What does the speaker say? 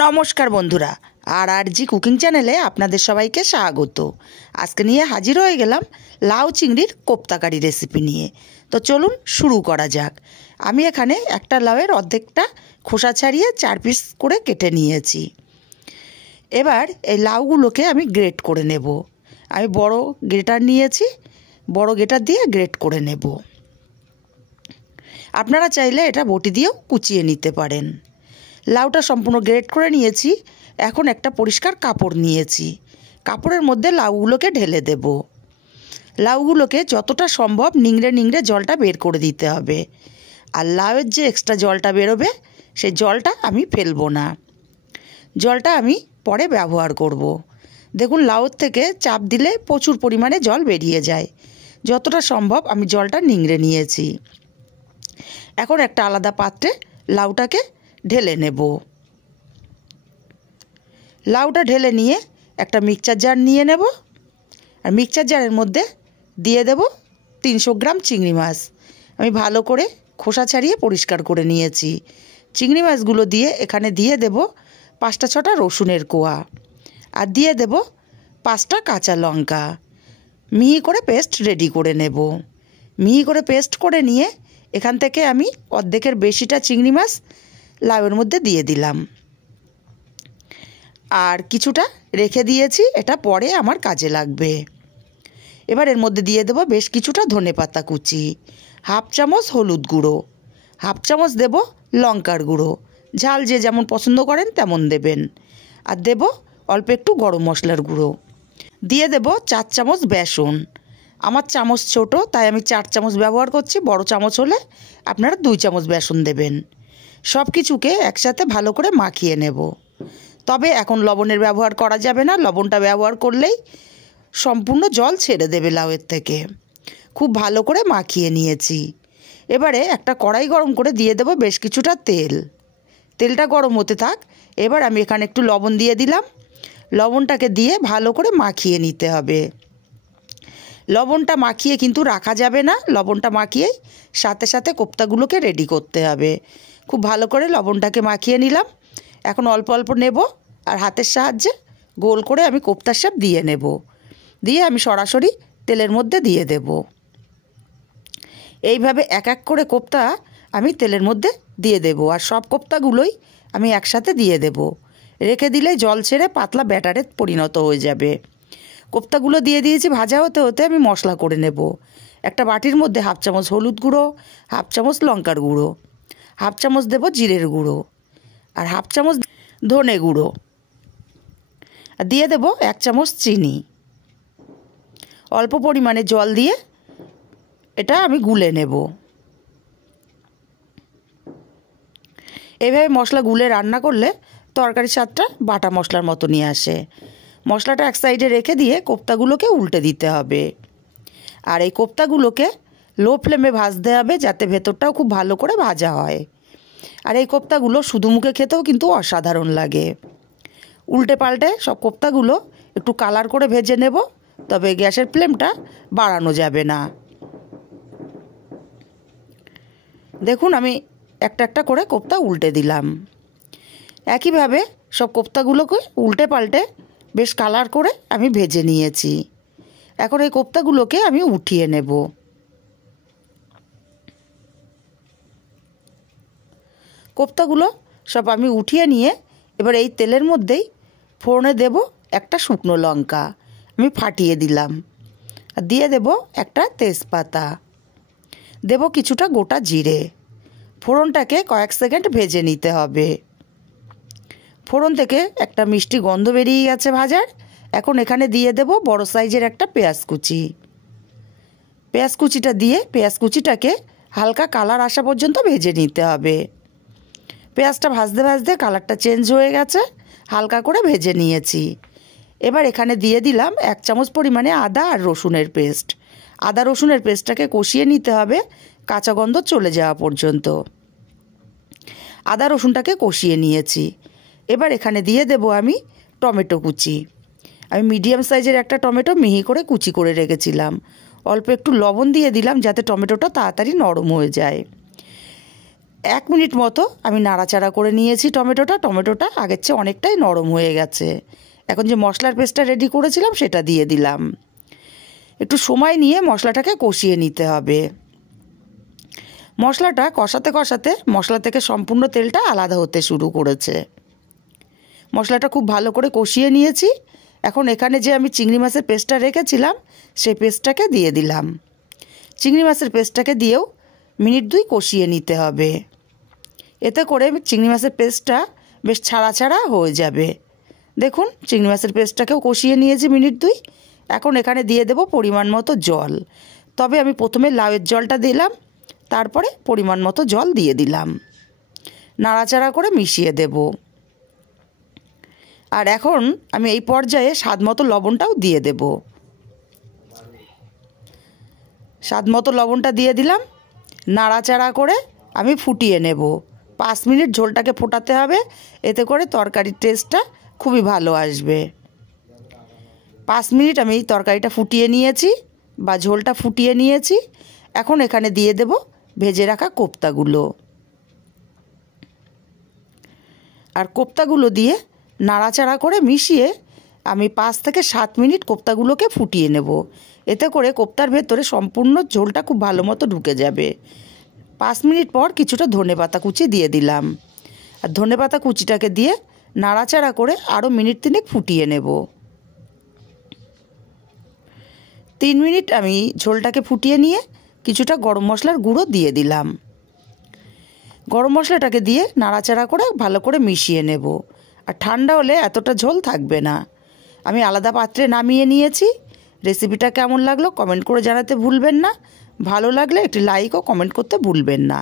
নমস্কার বন্ধুরা, আর জি কুকিং চ্যানেলে আপনাদের সবাইকে স্বাগত। আজকে নিয়ে হাজির হয়ে গেলাম লাউ চিংড়ির কোপ্তাকারি রেসিপি নিয়ে। তো চলুন শুরু করা যাক। আমি এখানে একটা লাউয়ের অর্ধেকটা খোসা ছাড়িয়ে 4 পিস করে কেটে নিয়েছি। এবার এই লাউগুলোকে আমি গ্রেট করে নেব। আমি বড় গ্রেটার নিয়েছি, বড় গ্রেটার দিয়ে গ্রেট করে নেব। আপনারা চাইলে এটা বটি দিয়েও কুচিয়ে নিতে পারেন। লাউটা সম্পূর্ণ গ্রেট করে নিয়েছি। এখন একটা পরিষ্কার কাপড় নিয়েছি, কাপড়ের মধ্যে লাউগুলোকে ঢেলে দেব। লাউগুলোকে যতটা সম্ভব নিংড়ে নিংড়ে জলটা বের করে দিতে হবে। আর লাউয়ের যে এক্সট্রা জলটা বেরোবে সেই জলটা আমি ফেলবো না, জলটা আমি পরে ব্যবহার করব। দেখুন, লাউর থেকে চাপ দিলে প্রচুর পরিমাণে জল বেরিয়ে যায়। যতটা সম্ভব আমি জলটা নিংড়ে নিয়েছি। এখন একটা আলাদা পাত্রে লাউটাকে ঢেলে নেব। লাউটা ঢেলে নিয়ে একটা মিক্সচার জার নিয়ে নেব। আর মিক্সচার জারের মধ্যে দিয়ে দেব 300 গ্রাম চিংড়ি মাছ। আমি ভালো করে খোসা ছাড়িয়ে পরিষ্কার করে নিয়েছি। চিংড়ি মাছগুলো দিয়ে এখানে দিয়ে দেব 5-6টা রসুনের কোয়া, আর দিয়ে দেব 5টা কাঁচা লঙ্কা। মিহি করে পেস্ট রেডি করে নেব। মিহি করে পেস্ট করে নিয়ে এখান থেকে আমি অর্ধেকের বেশিটা চিংড়ি মাছ লাউয়ের মধ্যে দিয়ে দিলাম, আর কিছুটা রেখে দিয়েছি, এটা পরে আমার কাজে লাগবে। এবার এর মধ্যে দিয়ে দেব বেশ কিছুটা ধনেপাতা কুচি, 1/2 চামচ হলুদ গুঁড়ো, 1/2 চামচ দেব লঙ্কার গুঁড়ো, ঝাল যে যেমন পছন্দ করেন তেমন দেবেন। আর দেব অল্প একটু গরম মশলার গুঁড়ো। দিয়ে দেব 4 চামচ বেসন। আমার চামচ ছোট, তাই আমি 4 চামচ ব্যবহার করছি। বড় চামচ হলে আপনারা 2 চামচ বেসন দেবেন। সব কিছুকে একসাথে ভালো করে মাখিয়ে নেব। তবে এখন লবণের ব্যবহার করা যাবে না, লবণটা ব্যবহার করলেই সম্পূর্ণ জল ছেড়ে দেবে লাউয়ের থেকে। খুব ভালো করে মাখিয়ে নিয়েছি। এবারে একটা কড়াই গরম করে দিয়ে দেব বেশ কিছুটা তেল। তেলটা গরম হতে থাক। এবার আমি এখানে একটু লবণ দিয়ে দিলাম। লবণটাকে দিয়ে ভালো করে মাখিয়ে নিতে হবে। লবণটা মাখিয়ে কিন্তু রাখা যাবে না, লবণটা মাখিয়েই সাথে সাথে কোপ্তাগুলোকে রেডি করতে হবে। খুব ভালো করে লবণটাকে মাখিয়ে নিলাম। এখন অল্প অল্প নেব, আর হাতের সাহায্যে গোল করে আমি কোপ্তার শেপ দিয়ে নেব। দিয়ে আমি সরাসরি তেলের মধ্যে দিয়ে দেব। এইভাবে এক এক করে কোপ্তা আমি তেলের মধ্যে দিয়ে দেব, আর সব কোপ্তাগুলোই আমি একসাথে দিয়ে দেব। রেখে দিলে জল ছেড়ে পাতলা ব্যাটারে পরিণত হয়ে যাবে। কোপ্তাগুলো দিয়ে দিয়েছি। ভাজা হতে হতে আমি মশলা করে নেব। একটা বাটির মধ্যে 1/2 চামচ হলুদ গুঁড়ো, 1/2 চামচ লঙ্কার গুঁড়ো, 1/2 চামচ দেব জিরের গুঁড়ো, আর 1/2 চামচ ধনে গুঁড়ো, আর দিয়ে দেব 1 চামচ চিনি। অল্প পরিমাণে জল দিয়ে এটা আমি গুলে নেব। এইভাবে মশলা গুলে রান্না করলে তরকারির স্বাদটা বাটা মশলার মতো নিয়ে আসে। মশলাটা এক সাইডে রেখে দিয়ে কোপ্তাগুলোকে উল্টে দিতে হবে। আর এই কোপ্তাগুলোকে লো ফ্লেমে ভাজতে হবে, যাতে ভেতরটাও খুব ভালো করে ভাজা হয়। আর এই কোপ্তাগুলো শুধু মুখে খেতেও কিন্তু অসাধারণ লাগে। উল্টে পাল্টে সব কোপ্তাগুলো একটু কালার করে ভেজে নেব, তবে গ্যাসের ফ্লেমটা বাড়ানো যাবে না। দেখুন, আমি একটা একটা করে কোপ্তা উল্টে দিলাম। একইভাবে সব কোপ্তাগুলোকে উল্টে পাল্টে বেশ কালার করে আমি ভেজে নিয়েছি। এখন এই কোপ্তাগুলোকে আমি উঠিয়ে নেব। কোপ্তাগুলো সব আমি উঠিয়ে নিয়ে এবার এই তেলের মধ্যেই ফোড়নে দেব একটা শুকনো লঙ্কা, আমি ফাটিয়ে দিলাম। আর দিয়ে দেব একটা তেজপাতা, দেব কিছুটা গোটা জিরে। ফোড়নটাকে কয়েক সেকেন্ড ভেজে নিতে হবে। ফোড়ন থেকে একটা মিষ্টি গন্ধ বেরিয়ে গেছে ভাজার। এখন এখানে দিয়ে দেব বড় সাইজের একটা পেঁয়াজ কুচি। পেঁয়াজ কুচিটা দিয়ে পেঁয়াজ কুচিটাকে হালকা কালার আসা পর্যন্ত ভেজে নিতে হবে। পেঁয়াজটা ভাজতে ভাজতে কালারটা চেঞ্জ হয়ে গেছে, হালকা করে ভেজে নিয়েছি। এবার এখানে দিয়ে দিলাম 1 চামচ পরিমাণে আদা আর রসুনের পেস্ট। আদা রসুনের পেস্টটাকে কষিয়ে নিতে হবে কাঁচা গন্ধ চলে যাওয়া পর্যন্ত। আদা রসুনটাকে কষিয়ে নিয়েছি। এবার এখানে দিয়ে দেব আমি টমেটো কুচি। আমি মিডিয়াম সাইজের একটা টমেটো মিহি করে কুচি করে রেখেছিলাম। অল্প একটু লবণ দিয়ে দিলাম যাতে টমেটোটা তাড়াতাড়ি নরম হয়ে যায়। 1 মিনিট মতো আমি নাড়াচাড়া করে নিয়েছি। টমেটোটা আগের চেয়ে অনেকটাই নরম হয়ে গেছে। এখন যে মশলার পেস্টটা রেডি করেছিলাম সেটা দিয়ে দিলাম। একটু সময় নিয়ে মশলাটাকে কষিয়ে নিতে হবে। মশলাটা কষাতে কষাতে মশলা থেকে সম্পূর্ণ তেলটা আলাদা হতে শুরু করেছে। মশলাটা খুব ভালো করে কষিয়ে নিয়েছি। এখন এখানে যে আমি চিংড়ি মাছের পেস্টটা রেখেছিলাম সেই পেস্টটাকে দিয়ে দিলাম। চিংড়ি মাছের পেস্টটাকে দিয়েও মিনিট 2 কষিয়ে নিতে হবে। এতে করে চিংড়ি মাছের পেস্টটা বেশ ছাড়া ছাড়া হয়ে যাবে। দেখুন চিংড়ি মাছের পেস্টটাকেও কষিয়ে নিয়েছি মিনিট 2। এখন এখানে দিয়ে দেব পরিমাণ মতো জল। তবে আমি প্রথমে লাউয়ের জলটা দিলাম, তারপরে পরিমাণ মতো জল দিয়ে দিলাম। নাড়াচাড়া করে মিশিয়ে দেব। আর এখন আমি এই পর্যায়ে স্বাদ মতো লবণটাও দিয়ে দেব। স্বাদ মতো লবণটা দিয়ে দিলাম। নাড়াচাড়া করে আমি ফুটিয়ে নেব। 5 মিনিট ঝোলটাকে ফোটাতে হবে, এতে করে তরকারির টেস্টটা খুবই ভালো আসবে। 5 মিনিট আমি তরকারিটা ফুটিয়ে নিয়েছি বা ঝোলটা ফুটিয়ে নিয়েছি। এখন এখানে দিয়ে দেব ভেজে রাখা কোপ্তাগুলো। আর কোপ্তাগুলো দিয়ে নাড়াচাড়া করে মিশিয়ে আমি 5 থেকে 7 মিনিট কোপ্তাগুলোকে ফুটিয়ে নেব। এতে করে কোপ্তার ভেতরে সম্পূর্ণ ঝোলটা খুব ভালো মতো ঢুকে যাবে। 5 মিনিট পর কিছুটা ধনেপাতা কুচি দিয়ে দিলাম। আর ধনেপাতা কুচিটাকে দিয়ে নাড়াচাড়া করে আরও মিনিট 3 ফুটিয়ে নেব। 3 মিনিট আমি ঝোলটাকে ফুটিয়ে নিয়ে কিছুটা গরম মশলার গুঁড়ো দিয়ে দিলাম। গরম মশলাটাকে দিয়ে নাড়াচাড়া করে ভালো করে মিশিয়ে নেব। আর ঠান্ডা হলে এতটা ঝোল থাকবে না। আমি আলাদা পাত্রে নামিয়ে নিয়েছি। রেসিপিটা কেমন লাগলো কমেন্ট করে জানাতে ভুলবেন না। ভালো লাগলে একটি লাইক ও কমেন্ট করতে ভুলবেন না।